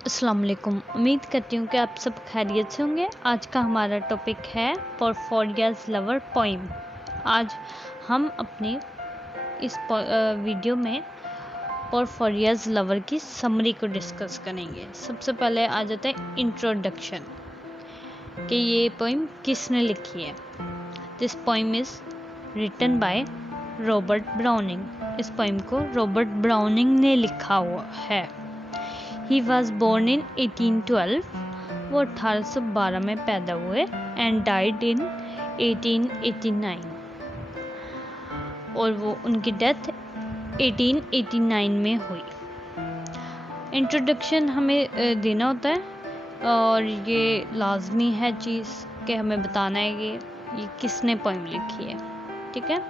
अस्सलाम वालेकुम। उम्मीद करती हूँ कि आप सब खैरियत से होंगे। आज का हमारा टॉपिक है पोर्फोरियाज लवर पोइम। आज हम अपने इस वीडियो में पोर्फोरियाज लवर की समरी को डिस्कस करेंगे। सबसे पहले आ जाता है इंट्रोडक्शन कि ये पोइम किसने लिखी है। This poem is written by Robert Browning. इस पोइम को रॉबर्ट ब्राउनिंग ने लिखा हुआ है। He was born in 1812. वो 1812 में पैदा हुए and died in 1889 और वो उनकी डेथ 1889 में हुई। इंट्रोडक्शन हमें देना होता है और ये लाजमी है चीज़ कि हमें बताना है कि ये किसने पोइम लिखी है। ठीक है,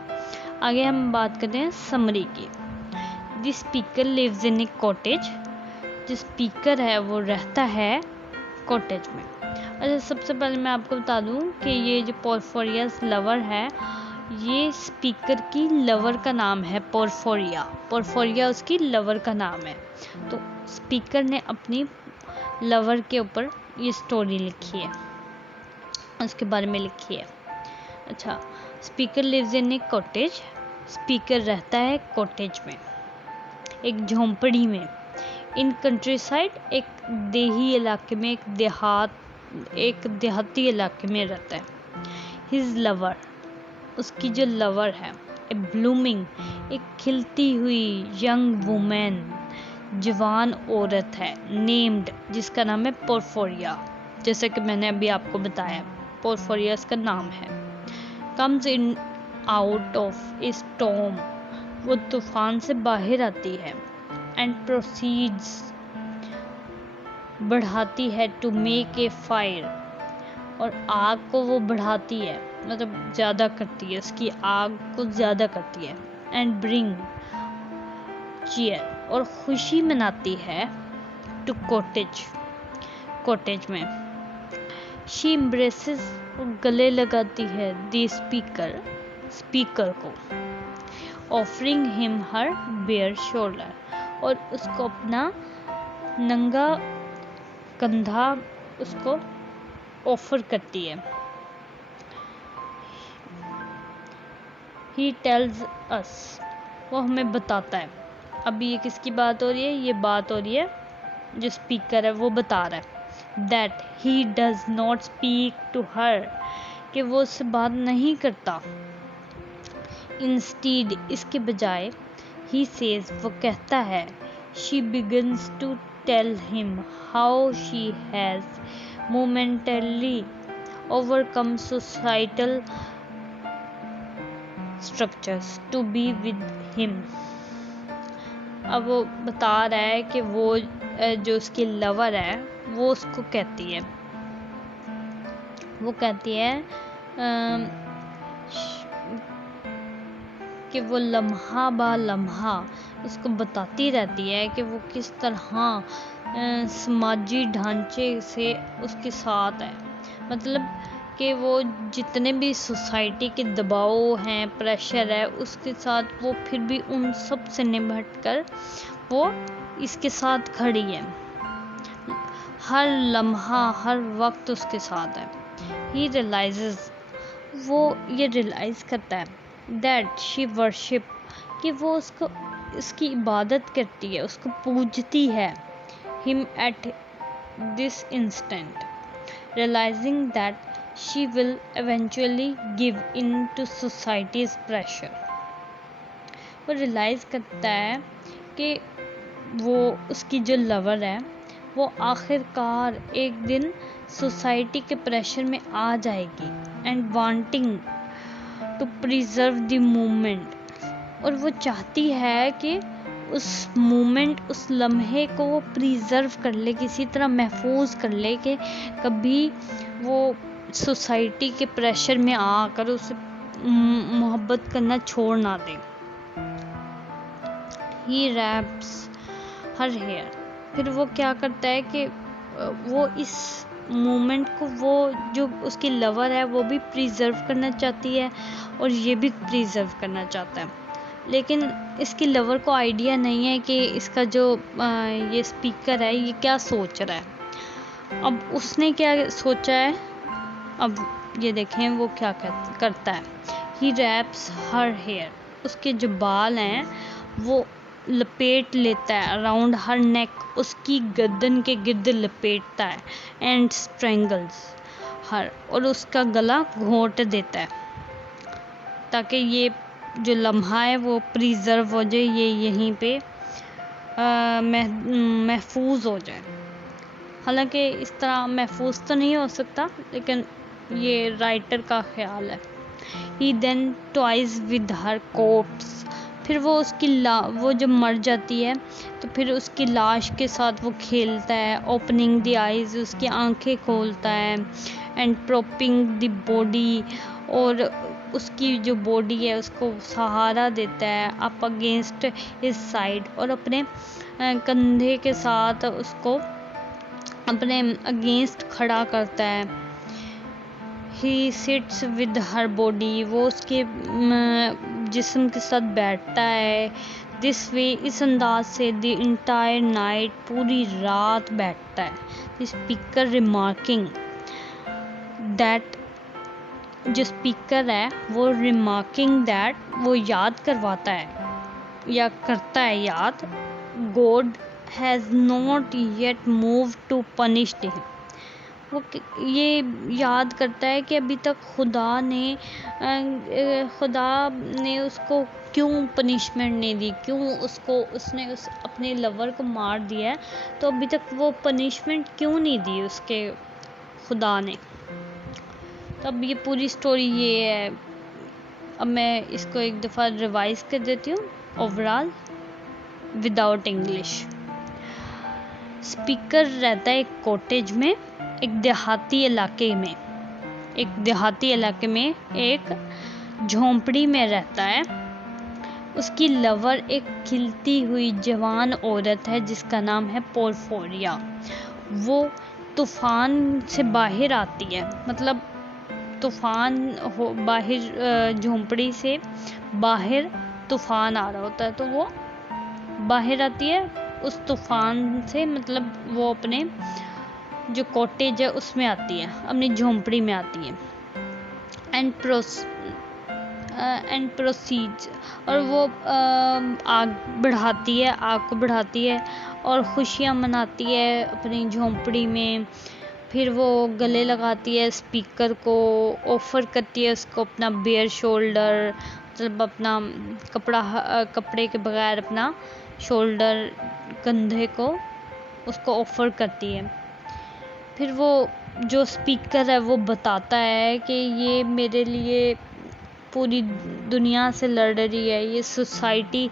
आगे हम बात करते हैं समरी की। The speaker lives in a cottage. जो स्पीकर है वो रहता है कॉटेज में। अच्छा, सबसे पहले मैं आपको बता दूं कि ये जो पोर्फोरियाज लवर है, ये स्पीकर की लवर का नाम है। पोर्फोरिया उसकी लवर का नाम है। तो स्पीकर ने अपनी लवर के ऊपर ये स्टोरी लिखी है, उसके बारे में लिखी है। अच्छा, speaker lives in a cottage. Speaker रहता है कॉटेज में, एक झोंपड़ी में। इन कंट्री साइड, एक देही इलाके में, एक देहाती इलाके में रहता है। हिज लवर, उसकी जो लवर है, ए ब्लूमिंग, एक खिलती हुई यंग वुमेन, जवान औरत है, नेम्ड, जिसका नाम है पोर्फोरिया। जैसे कि मैंने अभी आपको बताया, पोर्फोरिया इसका नाम है। Comes in out of A storm, वो तूफान से बाहर आती है। एंड प्रोसीड्स, बढ़ाती है, टू मेक ए फायर, और आग को वो बढ़ाती है, मतलब ज़्यादा करती है, उसकी आग को ज़्यादा करती है। एंड ब्रिंग चीयर, और खुशी मनाती है, टू कॉटेज में। शी एम्ब्रेसेस, गले लगाती है, द स्पीकर को। Offering him her bare shoulder, और उसको अपना नंगा कंधा उसको ऑफर करती है। He tells us, वो हमें बताता है। अभी ये किसकी बात हो रही है? ये बात हो रही है, जो स्पीकर है वो बता रहा है that he does not speak to her, कि वो उससे बात नहीं करता। Instead, इसके बजाय, he says, वो कहता है, she begins to tell him how she has momentarily overcome societal structures to be with him. अब वो बता रहा है कि वो जो उसकी लवर है वो उसको कहती है, कि वो लम्हा बा लम्हा उसको बताती रहती है कि वो किस तरह समाजी ढांचे से उसके साथ है। मतलब कि वो जितने भी सोसाइटी के दबाव हैं, प्रेशर है, उसके साथ वो फिर भी उन सब से निपट कर वो इसके साथ खड़ी है। हर लम्हा, हर वक्त उसके साथ है। ही रियलाइजेस, वो ये रियलाइज़ करता है, दैट शी वर्शिप, कि वो उसकी इबादत करती है, उसको पूजती है। Him at this instant, realizing that she will eventually give in to society's pressure. वो रियलाइज़ करता है कि वो उसकी जो लवर है वो आखिरकार एक दिन सोसाइटी के प्रेशर में आ जाएगी। And wanting to preserve the movement, और वो चाहती है कि उस मूवमेंट, उस लम्हे को वो प्रिजर्व कर ले, किसी तरह महफूज कर ले कि कभी वो सोसाइटी के प्रेशर में आकर उसे मोहब्बत करना छोड़ ना दे। ही रैप्स हर हेयर, फिर वो क्या करता है कि वो इस मोमेंट को, वो जो उसकी लवर है वो भी प्रिजर्व करना चाहती है और ये भी प्रिजर्व करना चाहता है। लेकिन इसकी लवर को आइडिया नहीं है कि इसका जो ये स्पीकर है ये क्या सोच रहा है। अब उसने क्या सोचा है, अब ये देखें वो क्या करता है। ही रैप्स हर हेयर, उसके जो बाल हैं वो लपेट लेता है अराउंड हर नेक, उसकी गर्दन के गिर्द लपेटता है। एंड स्ट्रेंगल्स हर, और उसका गला घोंट देता है ताकि ये जो लम्हा है वो प्रिजर्व हो जाए, ये यहीं पे महफूज हो जाए। हालांकि इस तरह महफूज तो नहीं हो सकता, लेकिन ये राइटर का ख्याल है। He then toys with her quotes, फिर वो उसकी वो जब मर जाती है तो फिर उसकी लाश के साथ वो खेलता है। ओपनिंग द आइज, उसकी आंखें खोलता है। एंड प्रोपिंग द बॉडी, और उसकी जो बॉडी है उसको सहारा देता है अप अगेंस्ट हिज साइड, और अपने कंधे के साथ उसको अपने अगेंस्ट खड़ा करता है। He sits with her body, वो उसके जिस्म के साथ बैठता है। दिस वे, इस अंदाज से द इंटायर नाइट, पूरी रात बैठता है। द स्पीकर रिमार्किंग दैट, जो स्पीकर है वो रिमार्किंग दैट, वो याद करवाता है या करता है याद, God has not yet move to punish him, वो ये याद करता है कि अभी तक खुदा ने उसको क्यों पनिशमेंट नहीं दी, क्यों उसने अपने लवर को मार दिया है, तो अभी तक वो पनिशमेंट क्यों नहीं दी उसके खुदा ने। तो अब ये पूरी स्टोरी ये है। अब मैं इसको एक दफ़ा रिवाइज कर देती हूँ ओवरऑल विदाउट इंग्लिश। स्पीकर रहता है एक कॉटेज में, एक देहाती इलाके में एक झोंपड़ी में रहता है। उसकी लवर एक खिलती हुई जवान औरत है जिसका नाम है पोर्फोरिया। वो तूफान से बाहर आती है, मतलब तूफान बाहर झोंपड़ी से बाहर तूफान आ रहा होता है, तो वो बाहर आती है उस तूफान से, मतलब वो अपने जो कॉटेज है उसमें आती है, अपनी झोंपड़ी में आती है। एंड प्रोसीड्स, और वो आग को बढ़ाती है और खुशियाँ मनाती है अपनी झोंपड़ी में। फिर वो गले लगाती है स्पीकर को, ऑफ़र करती है उसको अपना बेयर शोल्डर, मतलब अपना कपड़े के बगैर अपना शोल्डर, कंधे को उसको ऑफ़र करती है। फिर वो जो स्पीकर है वो बताता है कि ये मेरे लिए पूरी दुनिया से लड़ रही है, ये सोसाइटी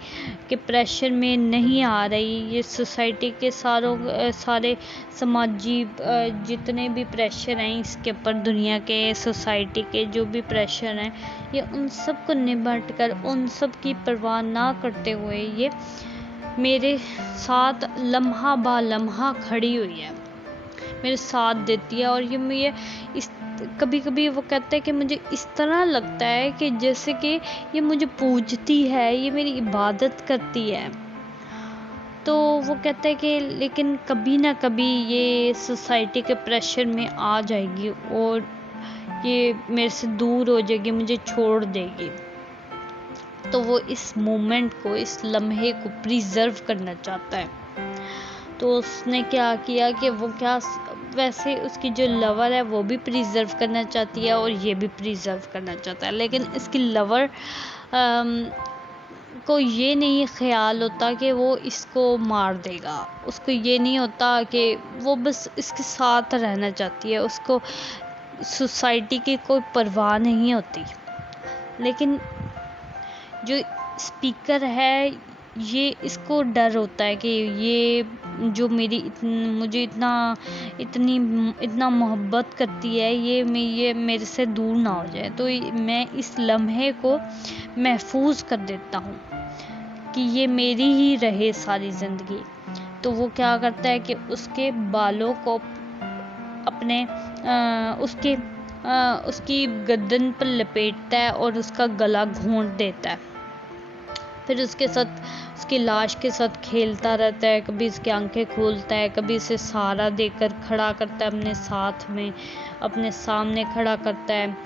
के प्रेशर में नहीं आ रही, ये सोसाइटी के सारे समाजी जितने भी प्रेशर हैं इसके ऊपर, दुनिया के सोसाइटी के जो भी प्रेशर हैं, ये उन सब को निपट कर, उन सब की परवाह ना करते हुए ये मेरे साथ लम्हा बा लम्हा खड़ी हुई है, मेरे साथ देती है। और ये इस कभी कभी वो कहता है कि मुझे इस तरह लगता है कि जैसे कि ये मुझे पूजती है, ये मेरी इबादत करती है। तो वो कहता है कि लेकिन कभी ना कभी ये सोसाइटी के प्रेशर में आ जाएगी और ये मेरे से दूर हो जाएगी, मुझे छोड़ देगी। तो वो इस मोमेंट को, इस लम्हे को प्रिजर्व करना चाहता है। तो उसने क्या किया कि वो क्या, वैसे उसकी जो लवर है वो भी प्रिजर्व करना चाहती है और ये भी प्रिजर्व करना चाहता है, लेकिन इसकी लवर को ये नहीं ख्याल होता कि वो इसको मार देगा, उसको ये नहीं होता कि वो बस इसके साथ रहना चाहती है, उसको सोसाइटी की कोई परवाह नहीं होती। लेकिन जो स्पीकर है ये इसको डर होता है कि ये जो मुझे इतना मोहब्बत करती है, ये मेरे से दूर ना हो जाए, तो मैं इस लम्हे को महफूज कर देता हूँ कि ये मेरी ही रहे सारी ज़िंदगी। तो वो क्या करता है कि उसके बालों को अपने उसकी गर्दन पर लपेटता है और उसका गला घोंट देता है। फिर उसके साथ, उसकी लाश के साथ खेलता रहता है, कभी इसकी आंखें खोलता है, कभी इसे सहारा देकर खड़ा करता है अपने साथ में, अपने सामने खड़ा करता है,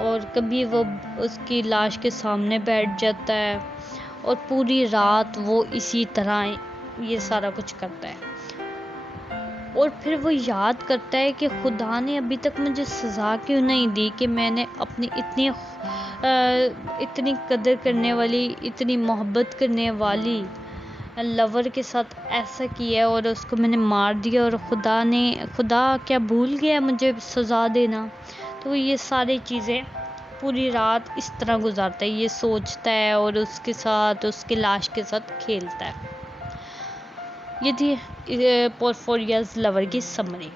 और कभी वो उसकी लाश के सामने बैठ जाता है, और पूरी रात वो इसी तरह ये सारा कुछ करता है। और फिर वो याद करता है कि खुदा ने अभी तक मुझे सज़ा क्यों नहीं दी कि मैंने अपनी इतनी कदर करने वाली, इतनी मोहब्बत करने वाली लवर के साथ ऐसा किया और उसको मैंने मार दिया, और खुदा क्या भूल गया मुझे सज़ा देना। तो ये सारी चीज़ें पूरी रात इस तरह गुजारता है, ये सोचता है और उसके साथ, उसके लाश के साथ खेलता है। ये थी पोर्फोरियस लवर की समरी।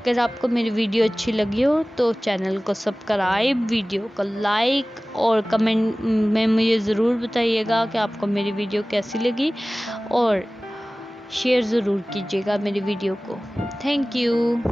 अगर आपको मेरी वीडियो अच्छी लगी हो तो चैनल को सब्सक्राइब, वीडियो को लाइक और कमेंट में मुझे ज़रूर बताइएगा कि आपको मेरी वीडियो कैसी लगी, और शेयर ज़रूर कीजिएगा मेरी वीडियो को। Thank you.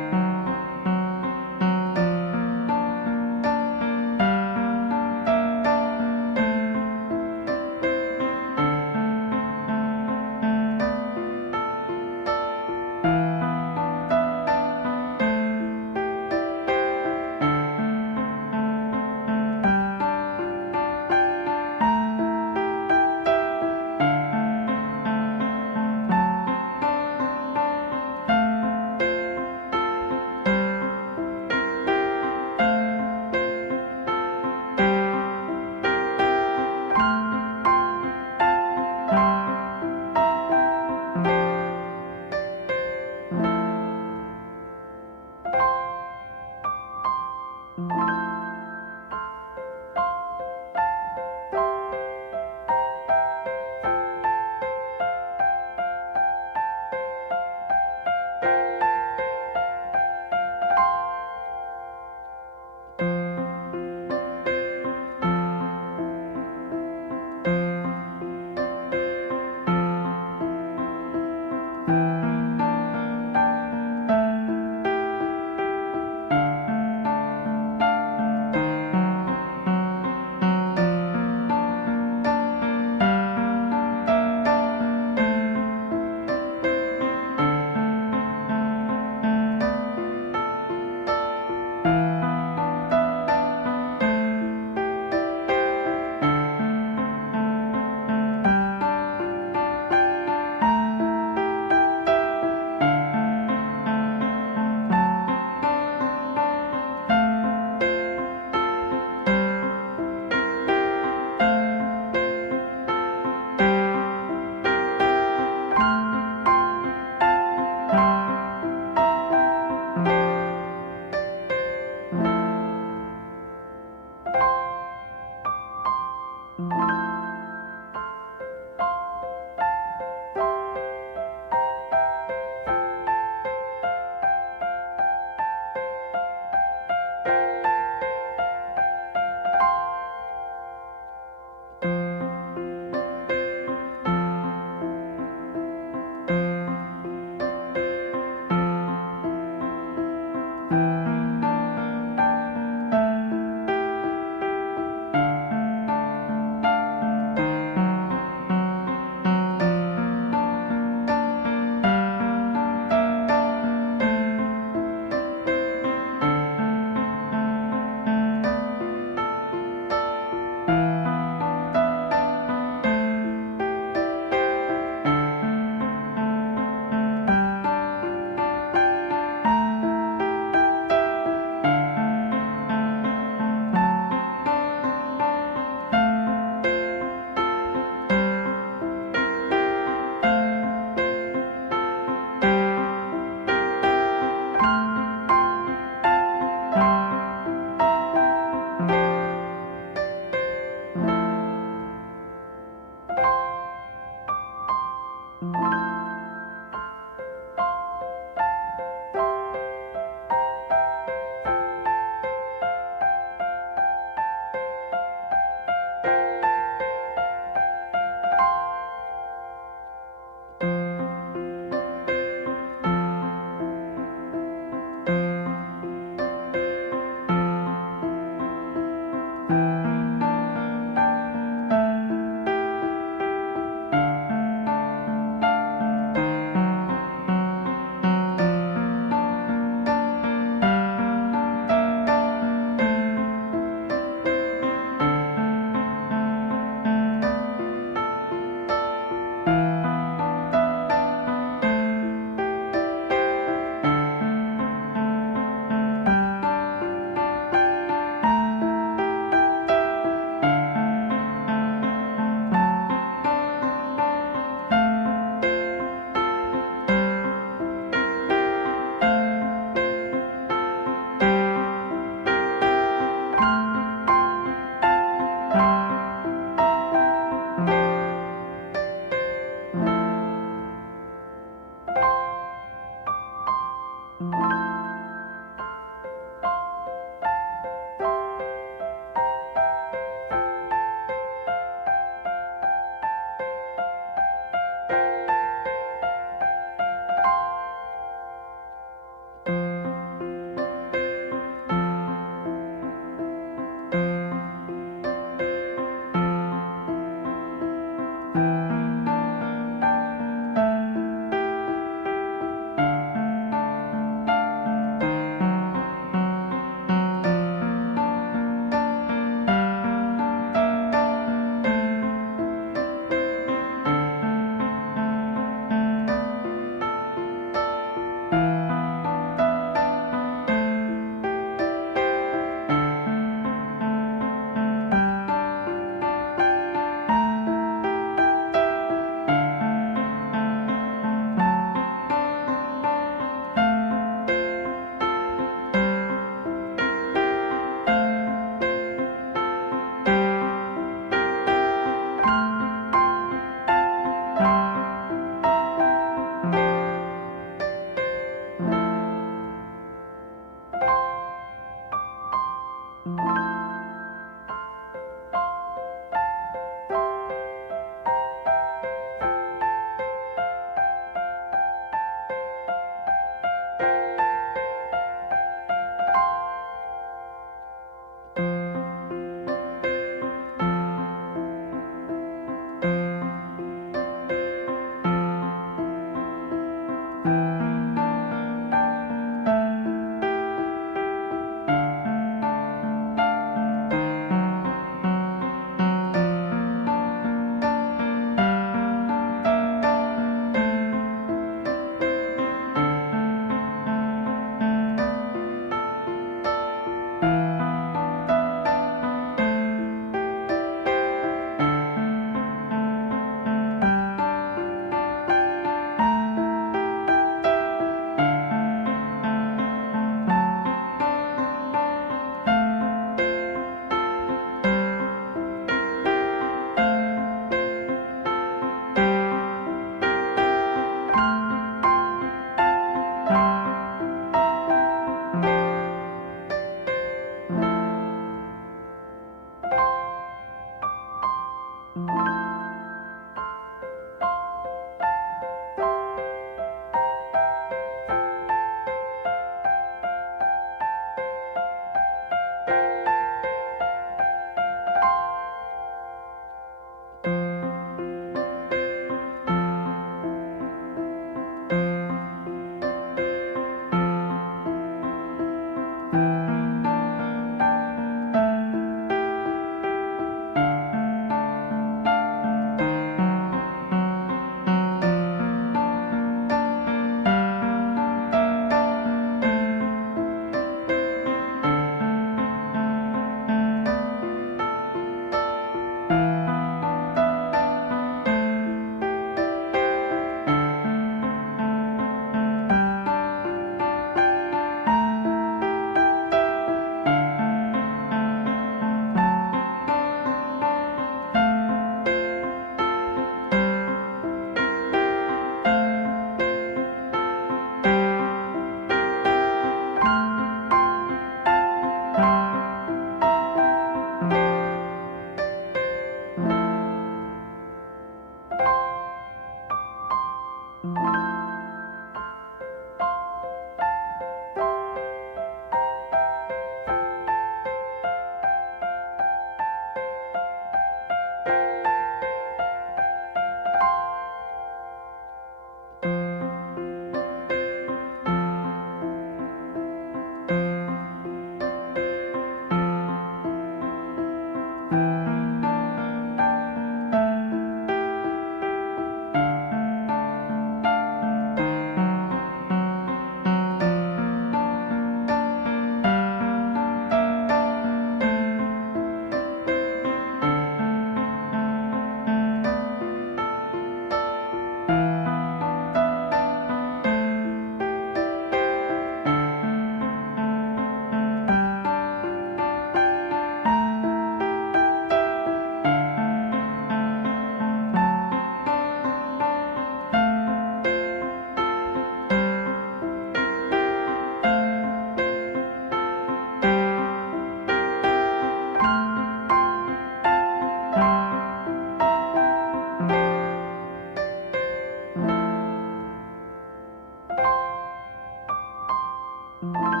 है।